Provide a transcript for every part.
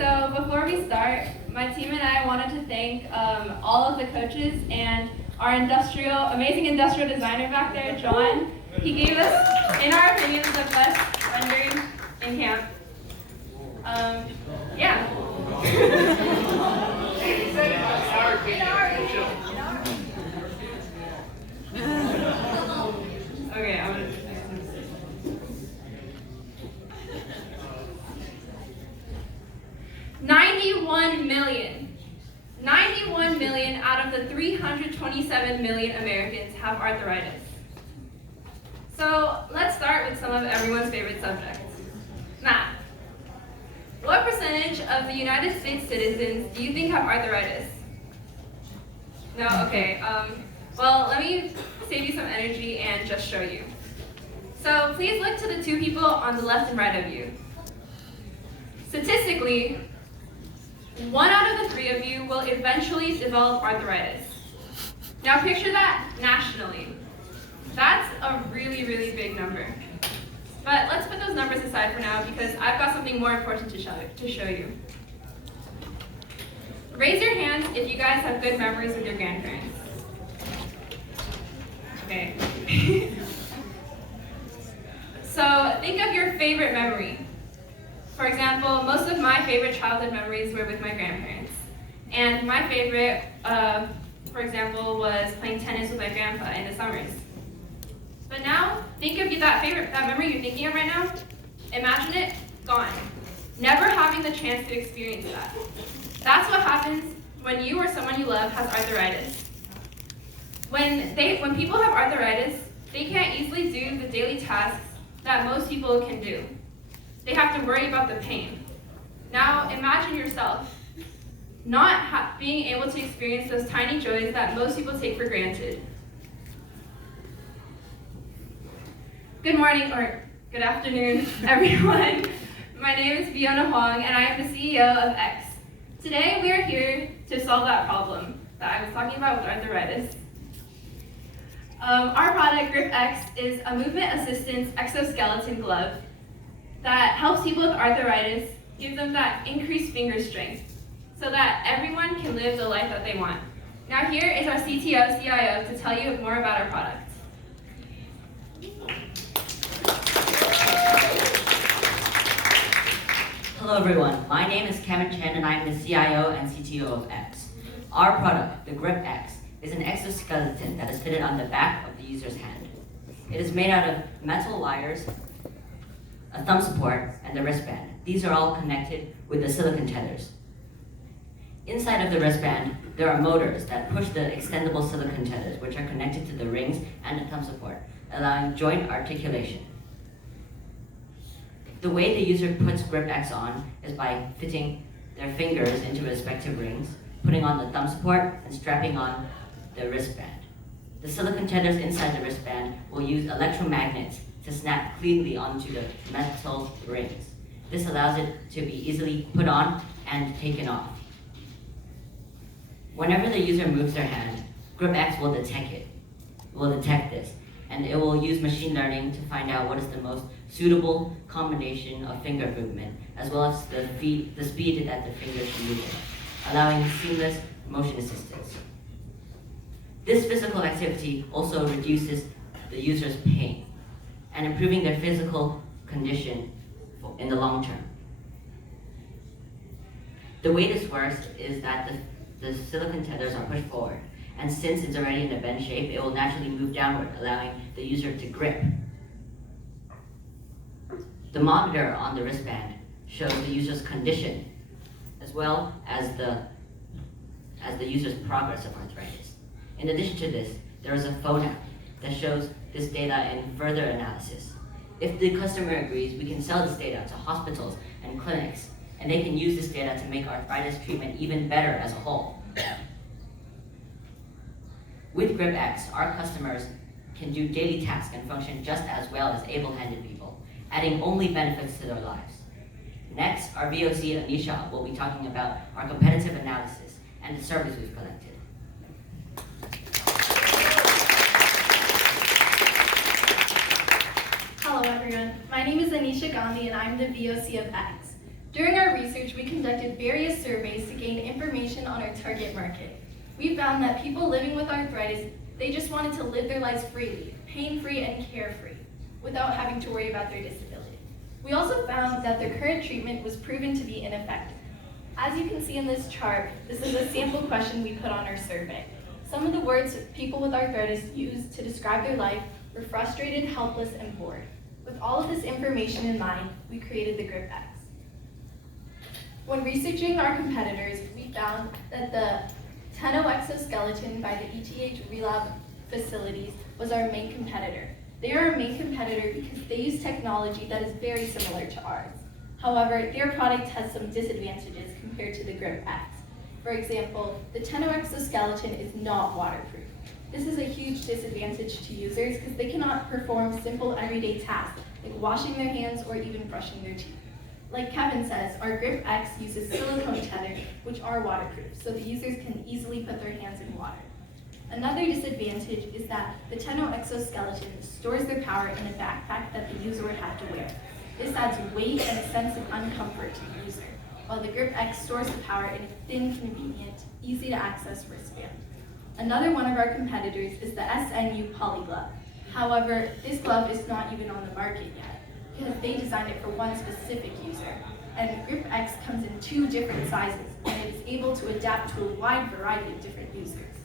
So before we start, my team and I wanted to thank all of the coaches and our amazing industrial designer back there, John. He gave us, in our opinion, the best rendering in camp. Yeah. Okay, I'm gonna. 91 million out of the 327 million Americans have arthritis. So let's start with some of everyone's favorite subjects, math. What percentage of the United States citizens do you think have arthritis? No? Okay. Well, let me save you some energy and just show you. So please look to the two people on the left and right of you. Statistically, 1 out of the 3 of you will eventually develop arthritis. Now picture that nationally. That's a really, really big number. But let's put those numbers aside for now because I've got something more important to show you. Raise your hands if you guys have good memories with your grandparents. Okay. So think of your favorite memory. For example, most of my favorite childhood memories were with my grandparents. And my favorite, for example, was playing tennis with my grandpa in the summers. But now, think of that memory you're thinking of right now. Imagine it gone. Never having the chance to experience that. That's what happens when you or someone you love has arthritis. When people have arthritis, they can't easily do the daily tasks that most people can do. They have to worry about the pain. Now imagine yourself not being able to experience those tiny joys that most people take for granted. Good morning, or good afternoon, everyone. My name is Fiona Huang, and I am the CEO of X. Today we are here to solve that problem that I was talking about with arthritis. Our product, Grip X, is a movement assistance exoskeleton glove that helps people with arthritis, give them that increased finger strength so that everyone can live the life that they want. Now here is our CTO, CIO to tell you more about our product. Hello everyone, my name is Kevin Chen and I'm the CIO and CTO of X. Our product, the Grip X, is an exoskeleton that is fitted on the back of the user's hand. It is made out of metal wires, a thumb support, and the wristband. These are all connected with the silicone tethers. Inside of the wristband, there are motors that push the extendable silicone tethers, which are connected to the rings and the thumb support, allowing joint articulation. The way the user puts Grip X on is by fitting their fingers into respective rings, putting on the thumb support, and strapping on the wristband. The silicone tethers inside the wristband will use electromagnets to snap cleanly onto the metal rings. This allows it to be easily put on and taken off. Whenever the user moves their hand, Grip X will detect this, and it will use machine learning to find out what is the most suitable combination of finger movement, as well as the speed that the fingers can move in, allowing seamless motion assistance. This physical activity also reduces the user's pain and improving their physical condition in the long term. The way this works is that the silicone tethers are pushed forward, and since it's already in a bend shape, it will naturally move downward, allowing the user to grip. The monitor on the wristband shows the user's condition, as well as the user's progress of arthritis. In addition to this, there is a phone app that shows this data in further analysis. If the customer agrees, we can sell this data to hospitals and clinics, and they can use this data to make arthritis treatment even better as a whole. With Grip X, our customers can do daily tasks and function just as well as able-handed people, adding only benefits to their lives. Next, our VOC Anisha will be talking about our competitive analysis and the surveys we've collected. Hello everyone, my name is Anisha Gandhi and I'm the VOC of X. During our research, we conducted various surveys to gain information on our target market. We found that people living with arthritis, they just wanted to live their lives freely, pain-free and carefree, without having to worry about their disability. We also found that their current treatment was proven to be ineffective. As you can see in this chart, this is a sample question we put on our survey. Some of the words people with arthritis used to describe their life were frustrated, helpless, and bored. With all of this information in mind, we created the GripX. When researching our competitors, we found that the Tenno exoskeleton by the ETH Relab facilities was our main competitor. They are our main competitor because they use technology that is very similar to ours. However, their product has some disadvantages compared to the GripX. For example, the Tenno exoskeleton is not waterproof. This is a huge disadvantage to users because they cannot perform simple everyday tasks like washing their hands or even brushing their teeth. Like Kevin says, our GripX uses silicone tethers, which are waterproof, so the users can easily put their hands in water. Another disadvantage is that the Tenno exoskeleton stores their power in a backpack that the user would have to wear. This adds weight and a sense of uncomfort to the user, while the GripX stores the power in a thin, convenient, easy to access wristband. Another one of our competitors is the SNU Poly Glove. However, this glove is not even on the market yet, because they designed it for one specific user. And GripX comes in 2 different sizes, and it is able to adapt to a wide variety of different users.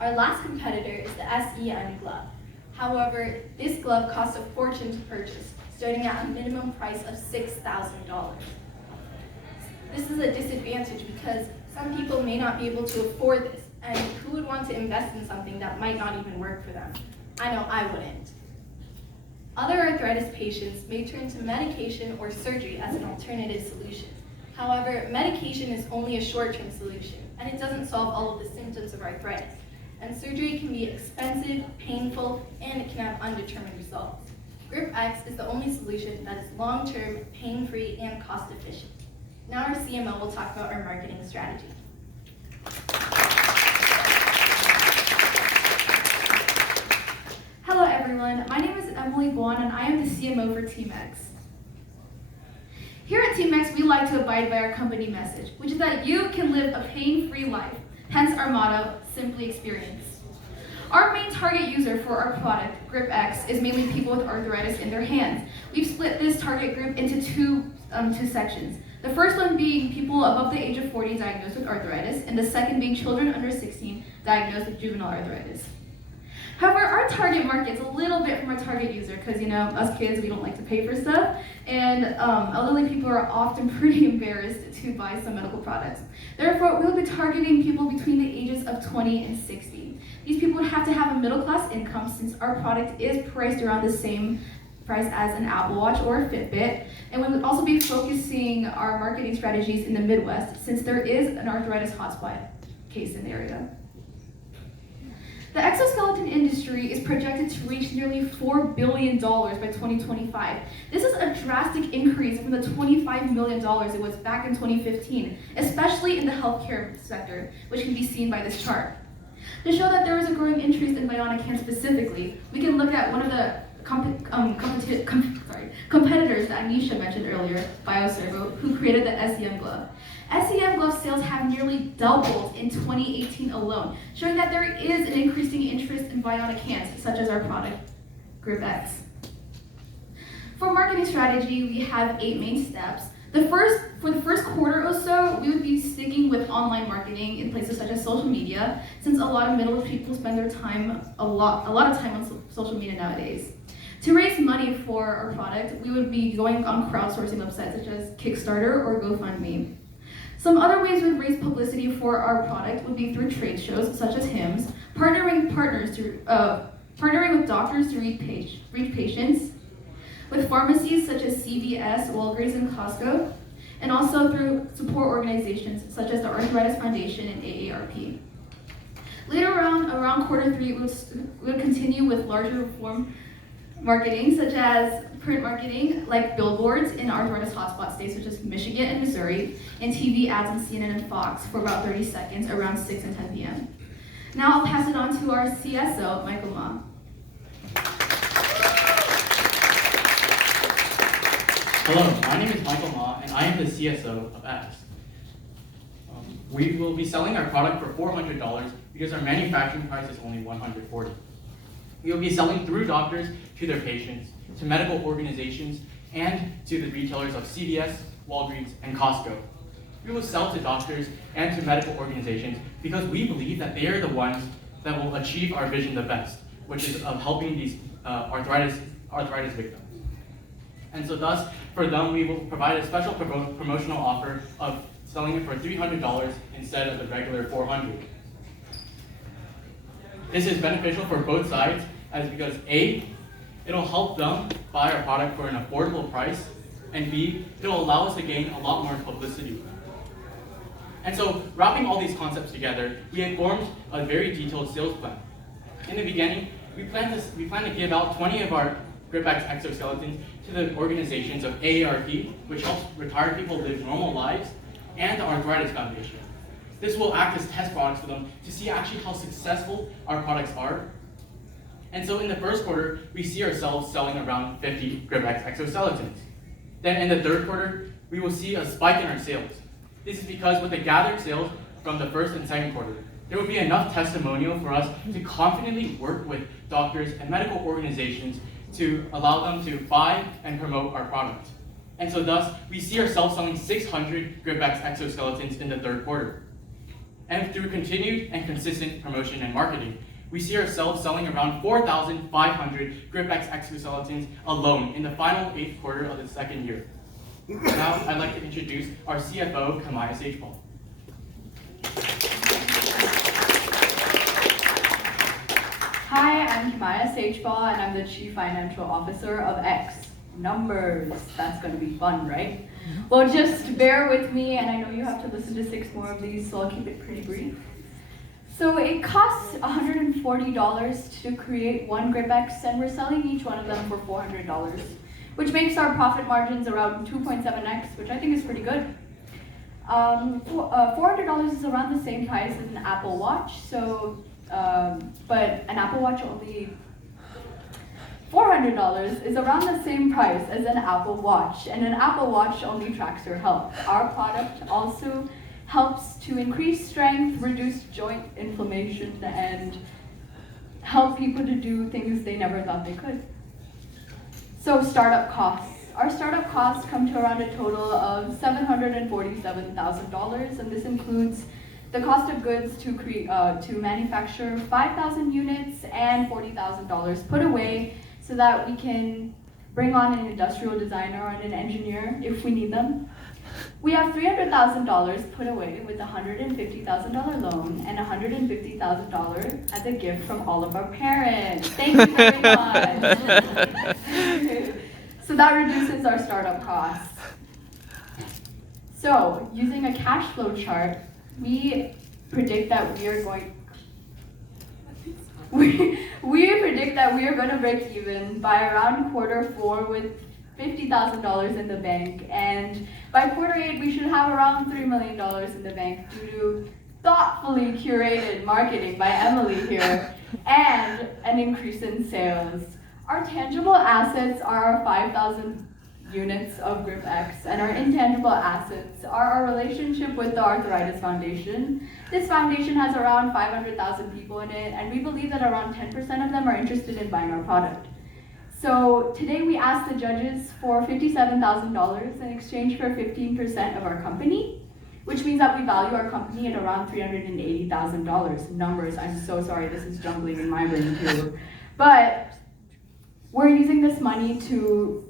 Our last competitor is the SEM glove. However, this glove costs a fortune to purchase, starting at a minimum price of $6,000. This is a disadvantage because some people may not be able to afford this, and who would want to invest in something that might not even work for them? I know I wouldn't. Other arthritis patients may turn to medication or surgery as an alternative solution. However, medication is only a short-term solution, and it doesn't solve all of the symptoms of arthritis. And surgery can be expensive, painful, and it can have undetermined results. GripX is the only solution that is long-term, pain-free, and cost-efficient. Now our CMO will talk about our marketing strategy. Hello everyone, my name is Emily Guan and I am the CMO for TeamX. Here at TeamX, we like to abide by our company message, which is that you can live a pain-free life, hence our motto, Simply Experience. Our main target user for our product, GripX, is mainly people with arthritis in their hands. We've split this target group into two sections. The first one being people above the age of 40 diagnosed with arthritis, and the second being children under 16 diagnosed with juvenile arthritis. However, our target market's a little bit from our target user because, us kids, we don't like to pay for stuff, and elderly people are often pretty embarrassed to buy some medical products. Therefore, we will be targeting people between the ages of 20 and 60. These people would have to have a middle-class income since our product is priced around the same price as an Apple Watch or a Fitbit, and we would also be focusing our marketing strategies in the Midwest since there is an arthritis hotspot case in the area. The exoskeleton industry is projected to reach nearly $4 billion by 2025. This is a drastic increase from the $25 million it was back in 2015, especially in the healthcare sector, which can be seen by this chart. To show that there is a growing interest in bionic hands specifically, we can look at one of the competitors that Anisha mentioned earlier, BioServo, who created the SEM glove. SEM glove sales have nearly doubled in 2018 alone, showing that there is an increasing interest in bionic hands, such as our product, GripX. For marketing strategy, we have 8 main steps. For the first quarter or so, we would be sticking with online marketing in places such as social media, since a lot of middle-aged people spend their time, a lot of time on social media nowadays. To raise money for our product, we would be going on crowdsourcing websites such as Kickstarter or GoFundMe. Some other ways we would raise publicity for our product would be through trade shows such as HIMSS, partnering with doctors to reach patients, with pharmacies such as CVS, Walgreens, and Costco, and also through support organizations such as the Arthritis Foundation and AARP. Later around quarter 3, we would continue with larger form marketing, such as print marketing, like billboards in arthritis hotspot states such as Michigan and Missouri, and TV ads on CNN and Fox for about 30 seconds around 6 and 10 p.m. Now I'll pass it on to our CSO, Michael Ma. Hello, my name is Michael Ma, and I am the CSO of X. We will be selling our product for $400 because our manufacturing price is only $140. We will be selling through doctors to their patients, to medical organizations, and to the retailers of CVS, Walgreens, and Costco. We will sell to doctors and to medical organizations because we believe that they are the ones that will achieve our vision the best, which is of helping these arthritis victims. And so thus, for them, we will provide a special promotional offer of selling it for $300 instead of the regular $400. This is beneficial for both sides as because A, it'll help them buy our product for an affordable price, and B, it'll allow us to gain a lot more publicity. And so, wrapping all these concepts together, we had formed a very detailed sales plan. In the beginning, we plan to give out 20 of our GripX exoskeletons to the organizations of AARP, which helps retired people live normal lives, and the Arthritis Foundation. This will act as test products for them to see actually how successful our products are. And so in the first quarter, we see ourselves selling around 50 GripX exoskeletons. Then in the third quarter, we will see a spike in our sales. This is because with the gathered sales from the first and second quarter, there will be enough testimonial for us to confidently work with doctors and medical organizations to allow them to buy and promote our product. And so thus, we see ourselves selling 600 GripX exoskeletons in the third quarter. And through continued and consistent promotion and marketing, we see ourselves selling around 4,500 GripX exoskeletons alone in the final 8th quarter of the second year. Now, I'd like to introduce our CFO, Kamaya Sagepal. Hi, I'm Kamaya Sagepal, and I'm the Chief Financial Officer of X. Numbers, that's going to be fun, right? Well, just bear with me, and I know you have to listen to 6 more of these, so I'll keep it pretty brief. So it costs $140 to create one GripX, and we're selling each one of them for $400, which makes our profit margins around 2.7x, which I think is pretty good. $400 is around the same price as an Apple Watch, so but an Apple Watch only $400 is around the same price as an Apple Watch, and an Apple Watch only tracks your health. Our product also helps to increase strength, reduce joint inflammation, and help people to do things they never thought they could. So startup costs. Our startup costs come to around a total of $747,000, and this includes the cost of goods to manufacture 5,000 units and $40,000 put away so that we can bring on an industrial designer and an engineer if we need them. We have $300,000 put away with a $150,000 loan and $150,000 as a gift from all of our parents. Thank you very much. So that reduces our startup costs. So using a cash flow chart, we predict that we are going to break even by around Q4 with $50,000 in the bank, and by Q8 we should have around $3 million in the bank due to thoughtfully curated marketing by Emily here and an increase in sales. Our tangible assets are our 5,000 units of GripX, and our intangible assets are our relationship with the Arthritis Foundation. This foundation has around 500,000 people in it, and we believe that around 10% of them are interested in buying our product. So today we asked the judges for $57,000 in exchange for 15% of our company, which means that we value our company at around $380,000. Numbers, I'm so sorry, this is jumbling in my brain too. But we're using this money to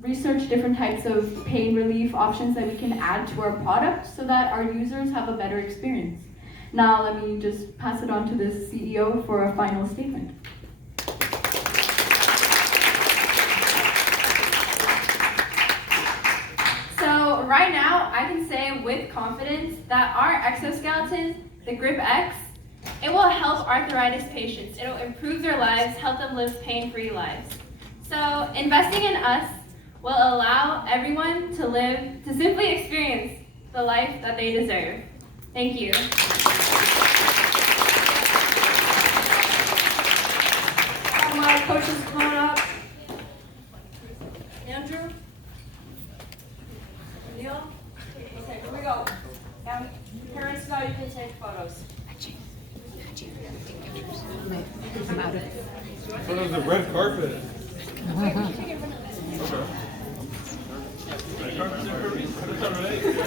research different types of pain relief options that we can add to our product so that our users have a better experience. Now let me just pass it on to the CEO for a final statement. So right now, I can say with confidence that our exoskeleton, the GripX, it will help arthritis patients. It'll improve their lives, help them live pain-free lives. So investing in us will allow everyone to simply experience the life that they deserve. Thank you. My coaches, come on up. Andrew? deal? Okay, here we go. Parents, now you can take photos. Put on the red carpet. Okay. Red carpet's in Paris. That's all right.